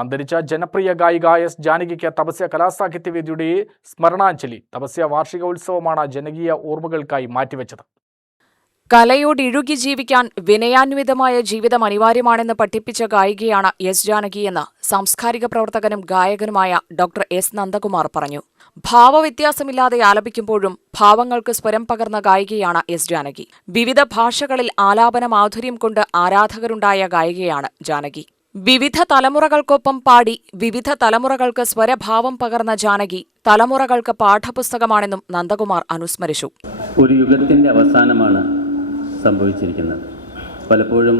അന്തരിച്ച ജനപ്രിയ ഗായിക എസ് ജാനകിക്ക് തപസ്യ കലാസാഹിത്യവേദിയുടെ സ്മരണാഞ്ജലി. തപസ്യ വാർഷികോത്സവമാണ് ജനകീയ ഓർമ്മകൾക്കായി മാറ്റിവെച്ചത്. കലയോട് ഇഴുകി ജീവിക്കാൻ വിനയാന്വിതമായ ജീവിതം അനിവാര്യമാണെന്ന് പഠിപ്പിച്ച ഗായികയാണ് എസ് ജാനകിയെന്ന് സാംസ്കാരിക പ്രവർത്തകനും ഗായകനുമായ ഡോക്ടർ എസ് നന്ദകുമാർ പറഞ്ഞു. ഭാവവ്യത്യാസമില്ലാതെ ആലപിക്കുമ്പോഴും ഭാവങ്ങൾക്ക് സ്വരം പകർന്ന ഗായികയാണ് എസ് ജാനകി. വിവിധ ഭാഷകളിൽ ആലാപന മാധുര്യം കൊണ്ട് ആരാധകരുണ്ടായ ഗായികയാണ് ജാനകി. വിവിധ തലമുറകൾക്കൊപ്പം പാടി വിവിധ തലമുറകൾക്ക് സ്വരഭാവം പകർന്ന ജാനകി തലമുറകൾക്ക് പാഠപുസ്തകമാണെന്നും നന്ദകുമാർ അനുസ്മരിച്ചു. ഒരു യുഗത്തിന്റെ അവസാനമാണ് സംഭവിച്ചിരിക്കുന്നത്. പലപ്പോഴും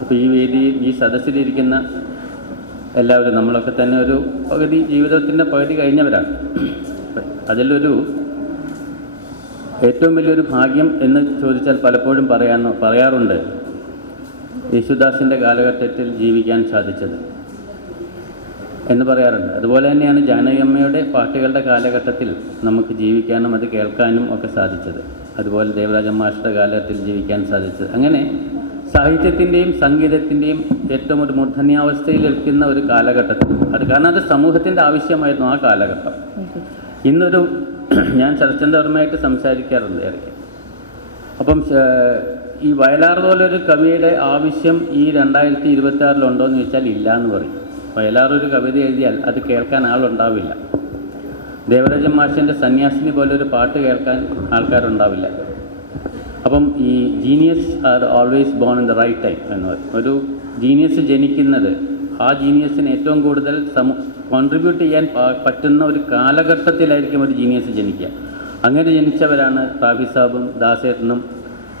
ഇപ്പോൾ ഈ വേദിയിൽ ഈ സദസ്സിലിരിക്കുന്ന എല്ലാവരും നമ്മളൊക്കെ തന്നെ ഒരു പകുതി ജീവിതത്തിൻ്റെ പകുതി കഴിഞ്ഞവരാണ്. അതിലൊരു ഏറ്റവും വലിയൊരു ഭാഗ്യം എന്ന് ചോദിച്ചാൽ പലപ്പോഴും പറയാറുണ്ട് യേശുദാസിൻ്റെ കാലഘട്ടത്തിൽ ജീവിക്കാൻ സാധിച്ചത് എന്ന് പറയാറുണ്ട്. അതുപോലെ തന്നെയാണ് ജാനകിയമ്മയുടെ പാട്ടുകളുടെ കാലഘട്ടത്തിൽ നമുക്ക് ജീവിക്കാനും അത് കേൾക്കാനും ഒക്കെ സാധിച്ചത്. അതുപോലെ ദേവരാജ മാസ്റ്ററുടെ കാലഘട്ടത്തിൽ ജീവിക്കാൻ സാധിച്ചത്. അങ്ങനെ സാഹിത്യത്തിൻ്റെയും സംഗീതത്തിൻ്റെയും ഏറ്റവും ഒരു മൂർധന്യാവസ്ഥയിലിരിക്കുന്ന ഒരു കാലഘട്ടത്തിൽ കാരണം അത് സമൂഹത്തിൻ്റെ ആവശ്യമായിരുന്നു ആ കാലഘട്ടം. ഇന്നൊരു ഞാൻ ശരത്ചന്ദ്രവർമ്മയായിട്ട് സംസാരിക്കാറുണ്ട് ഇടയ്ക്ക്. അപ്പം ഈ വയലാർ പോലൊരു കവിയുടെ ആവശ്യം ഈ 2026 ഉണ്ടോയെന്ന് ചോദിച്ചാൽ ഇല്ല എന്ന് പറയും. വയലാർ ഒരു കവിത എഴുതിയാൽ അത് കേൾക്കാൻ ആളുണ്ടാവില്ല. ദേവരാജൻ മാഷിൻ്റെ സന്യാസിനി പോലൊരു പാട്ട് കേൾക്കാൻ ആൾക്കാരുണ്ടാവില്ല. അപ്പം ഈ genius are always born in the right time എന്ന് പറയും. ഒരു ജീനിയസ് ജനിക്കുന്നത് ആ ജീനിയസിന് ഏറ്റവും കൂടുതൽ കോൺട്രിബ്യൂട്ട് ചെയ്യാൻ പറ്റുന്ന ഒരു കാലഘട്ടത്തിലായിരിക്കും ഒരു ജീനിയസ് ജനിക്കുക. അങ്ങനെ ജനിച്ചവരാണ് റാഫി സാബും ദാസേട്ടനും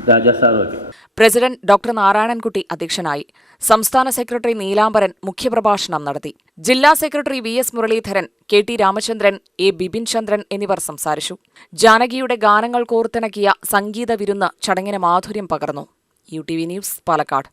രാജാ സാറും ഒക്കെ. പ്രസിഡന്റ് ഡോക്ടർ നാരായണൻകുട്ടി അധ്യക്ഷനായി. സംസ്ഥാന സെക്രട്ടറി നീലാംബരൻ മുഖ്യപ്രഭാഷണം നടത്തി. ജില്ലാ secretary VS Muraleedharan, KT Ramachandran, A Bipin Chandran എന്നിവർ സംസാരിച്ചു. ജാനകിയുടെ ഗാനങ്ങൾ കോർത്തിണക്കിയ സംഗീത വിരുന്ന് ചടങ്ങിന് മാധുര്യം പകർന്നു. UTV news, Palakkad.